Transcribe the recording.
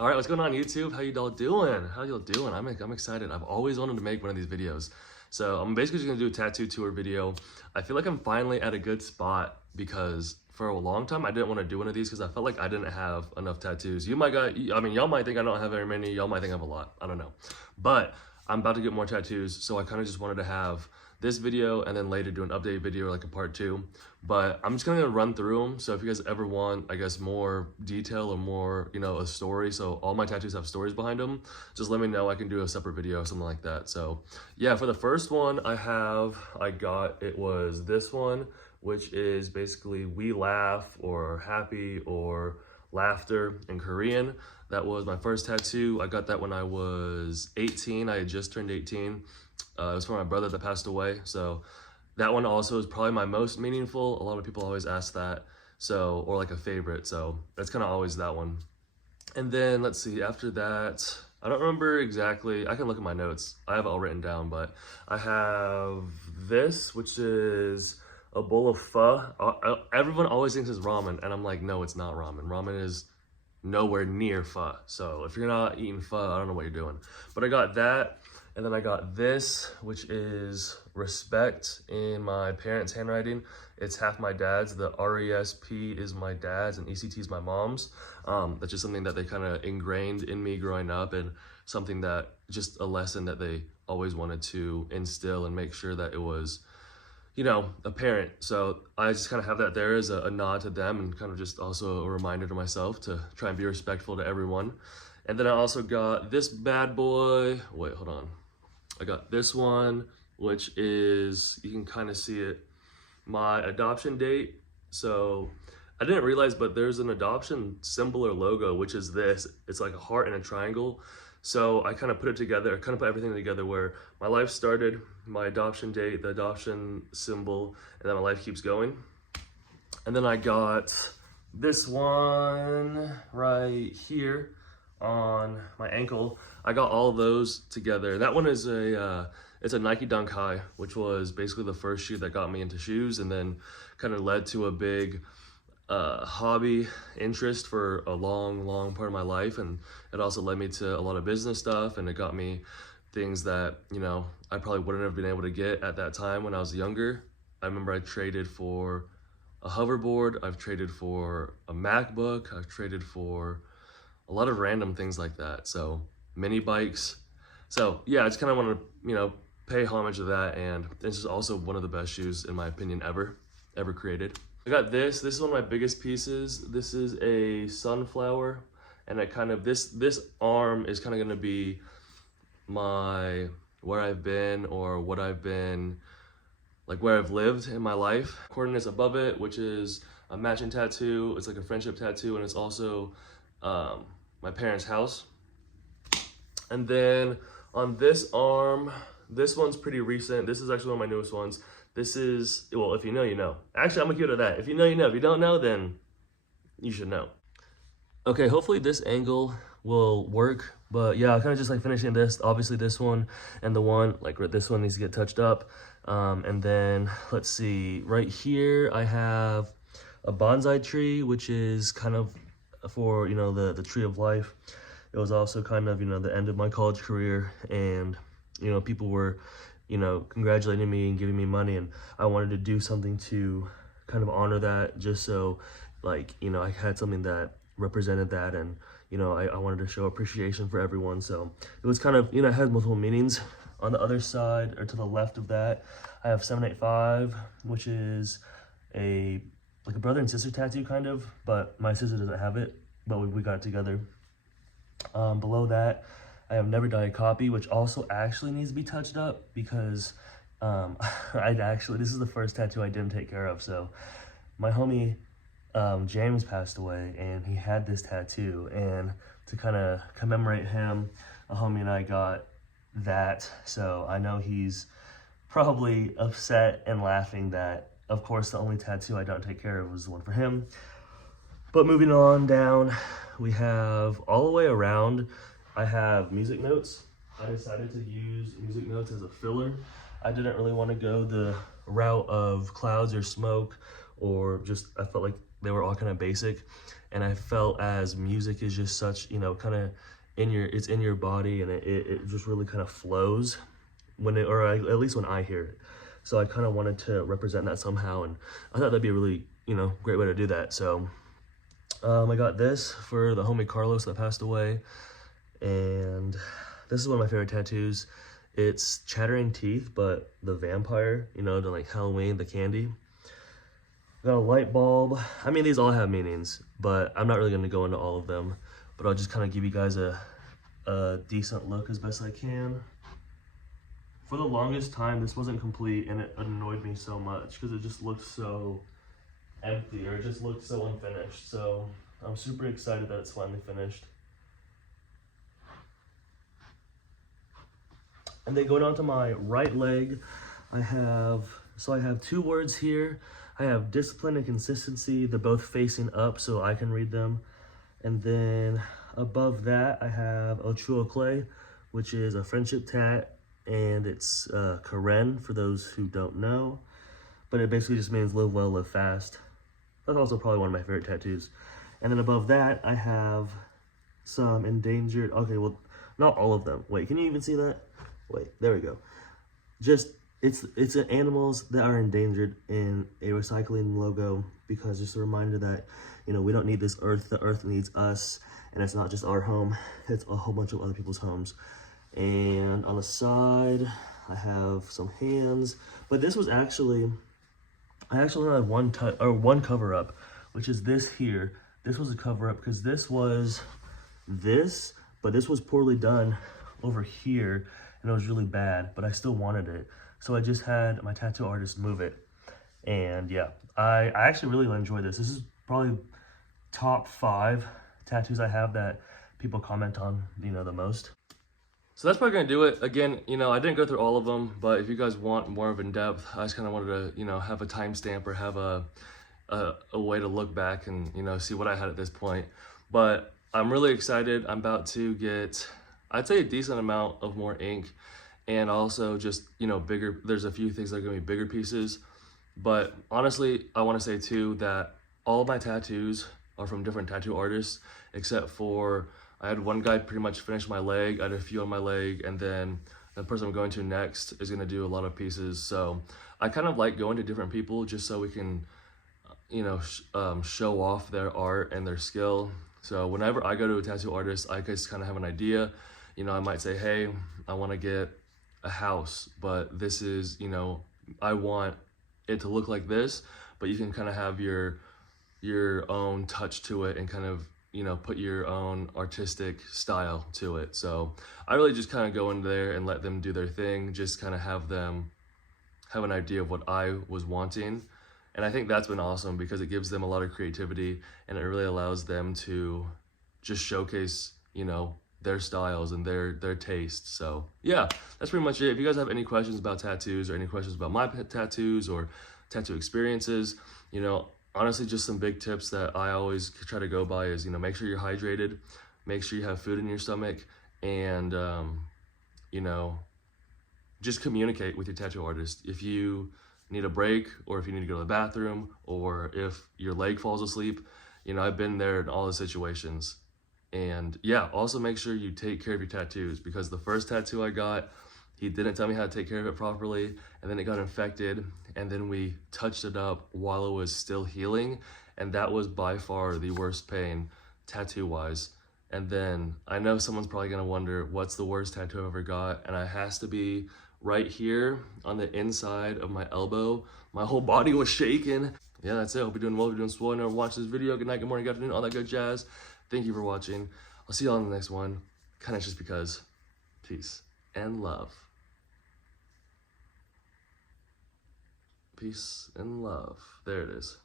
All right, what's going on YouTube? How you all doing? How y'all doing? I'm excited. I've always wanted to make one of these videos. So I'm basically just gonna do a tattoo tour video. I feel like I'm finally at a good spot because for a long time I didn't want to do one of these because I felt like I didn't have enough tattoos. Y'all might think I don't have very many. Y'all might think I have a lot. I don't know. But I'm about to get more tattoos, so I kind of just wanted to have this video and then later do an update video like a part 2. But I'm just gonna run through them, so if you guys ever want, I guess, more detail or more, a story, so all my tattoos have stories behind them, just let me know. I can do a separate video or something like that. So yeah, for the first one it was this one, which is basically we laugh or happy or laughter in Korean. That was my first tattoo. I got that when I was 18. I had just turned 18. It was for my brother that passed away. So that one also is probably my most meaningful. A lot of people always ask that. So, or like a favorite. So that's kind of always that one. And then let's see, after that, I don't remember exactly. I can look at my notes. I have it all written down, but I have this, which is a bowl of pho. Everyone always thinks it's ramen, and I'm like, no, it's not ramen. Ramen is nowhere near pho. So if you're not eating pho, I don't know what you're doing. But I got that, and then I got this, which is respect in my parents' handwriting. It's half my dad's. The RESP is my dad's and ECT is my mom's. That's just something that they kind of ingrained in me growing up, and something that, just a lesson that they always wanted to instill and make sure that it was, apparent. So I just kind of have that there as a nod to them, and kind of just also a reminder to myself to try and be respectful to everyone. And then I also got this bad boy. Wait, hold on. I got this one, which is, you can kind of see it, my adoption date. So I didn't realize, but there's an adoption symbol or logo, which is this. It's like a heart and a triangle. So I kind of put it together, kind of put everything together where my life started, my adoption date, the adoption symbol, and then my life keeps going. And then I got this one right here on my ankle. I got all of those together. That one is it's a Nike Dunk High, which was basically the first shoe that got me into shoes, and then kind of led to a big hobby interest for a long part of my life. And it also led me to a lot of business stuff, and it got me things that, I probably wouldn't have been able to get at that time when I was younger. I remember I traded for a hoverboard, I've traded for a MacBook, I've traded for a lot of random things like that. So mini bikes. So yeah, I just kind of want to, pay homage to that. And this is also one of the best shoes, in my opinion, ever created. I got this. This is one of my biggest pieces. This is a sunflower, and I kind of, this arm is kind of going to be where I've been, or what I've been, like where I've lived in my life. Coordinates above it, which is a matching tattoo. It's like a friendship tattoo, and it's also my parents' house. And then on this arm, this one's pretty recent. This is actually one of my newest ones. This is, well, if you know, you know. Actually, I'm gonna keep it at that. If you know, you know. If you don't know, then you should know. Okay, hopefully this angle will work. But yeah, I'm kind of just like finishing this. Obviously this one and the one, like this one needs to get touched up. And then let's see, right here I have a bonsai tree, which is kind of for, the tree of life. It was also kind of, the end of my college career, and, people were, congratulating me and giving me money, and I wanted to do something to kind of honor that, just so, like, I had something that represented that, and, I wanted to show appreciation for everyone. So it was kind of, it had multiple meanings. On the other side, or to the left of that, I have 785, which is like a brother and sister tattoo kind of, but my sister doesn't have it, but we got it together. Below that, I have Never Die a Copy, which also actually needs to be touched up because this is the first tattoo I didn't take care of. So my homie James passed away, and he had this tattoo, and to kind of commemorate him, a homie and I got that. So I know he's probably upset and laughing that, of course, the only tattoo I don't take care of was the one for him. But moving on down, we have all the way around, I have music notes. I decided to use music notes as a filler. I didn't really want to go the route of clouds or smoke, or just, I felt like they were all kind of basic, and I felt as music is just such, you know, kind of it's in your body, and it just really kind of flows when it, or at least when I hear it. So I kind of wanted to represent that somehow, and I thought that'd be a really, you know, great way to do that. So I got this for the homie Carlos that passed away, and this is one of my favorite tattoos. It's Chattering Teeth, but the vampire, you know, to like Halloween, the candy. Got a light bulb. I mean, these all have meanings, but I'm not really going to go into all of them, but I'll just kind of give you guys a decent look as best I can. For the longest time, this wasn't complete, and it annoyed me so much because it just looked so empty, or it just looked so unfinished. So I'm super excited that it's finally finished. And then going on to my right leg, I have 2 words here. I have discipline and consistency. They're both facing up so I can read them. And then above that, I have Ochua Clay, which is a friendship tat, and it's Karen for those who don't know. But it basically just means live well, live fast. That's also probably one of my favorite tattoos. And then above that, I have some endangered, okay, well, not all of them. Wait, can you even see that? Wait, there we go. Just, it's animals that are endangered in a recycling logo, because just a reminder that, you know, we don't need this earth, the earth needs us, and it's not just our home, it's a whole bunch of other people's homes. And on the side, I have some hands, but this was actually, I actually had one cover up, which is this here. This was a cover up because this was this, but this was poorly done over here, and it was really bad, but I still wanted it. So I just had my tattoo artist move it. And yeah, I actually really enjoy this. This is probably top 5 tattoos I have that people comment on, you know, the most. So that's probably gonna do it. Again, you know, I didn't go through all of them, but if you guys want more of in depth, I just kind of wanted to, you know, have a timestamp or have a way to look back and, you know, see what I had at this point. But I'm really excited. I'm about to get, I'd say, a decent amount of more ink, and also just, you know, bigger, there's a few things that are gonna be bigger pieces. But honestly, I wanna say too that all of my tattoos are from different tattoo artists, except for I had one guy pretty much finish my leg, I had a few on my leg, and then the person I'm going to next is gonna do a lot of pieces. So I kind of like going to different people just so we can, you know, show off their art and their skill. So whenever I go to a tattoo artist, I just kind of have an idea. You know, I might say, hey, I wanna get a house, but this is, you know, I want it to look like this, but you can kind of have your own touch to it and kind of, you know, put your own artistic style to it. So I really just kind of go in there and let them do their thing, just kind of have them have an idea of what I was wanting. And I think that's been awesome because it gives them a lot of creativity, and it really allows them to just showcase, you know, their styles and their tastes. So yeah, that's pretty much it. If you guys have any questions about tattoos or any questions about my tattoos or tattoo experiences, you know, honestly, just some big tips that I always try to go by is, you know, make sure you're hydrated, make sure you have food in your stomach, and you know, just communicate with your tattoo artist. If you need a break, or if you need to go to the bathroom, or if your leg falls asleep, you know, I've been there in all the situations. And yeah, also make sure you take care of your tattoos, because the first tattoo I got, he didn't tell me how to take care of it properly, and then it got infected, and then we touched it up while it was still healing, and that was by far the worst pain tattoo-wise. And then I know someone's probably gonna wonder, what's the worst tattoo I ever got? And it has to be right here on the inside of my elbow. My whole body was shaking. Yeah, that's it. Hope you're doing well. If you're doing swell, never watch this video. Good night, good morning, good afternoon, all that good jazz. Thank you for watching. I'll see y'all in the next one. Kind of just because. Peace and love. Peace and love. There it is.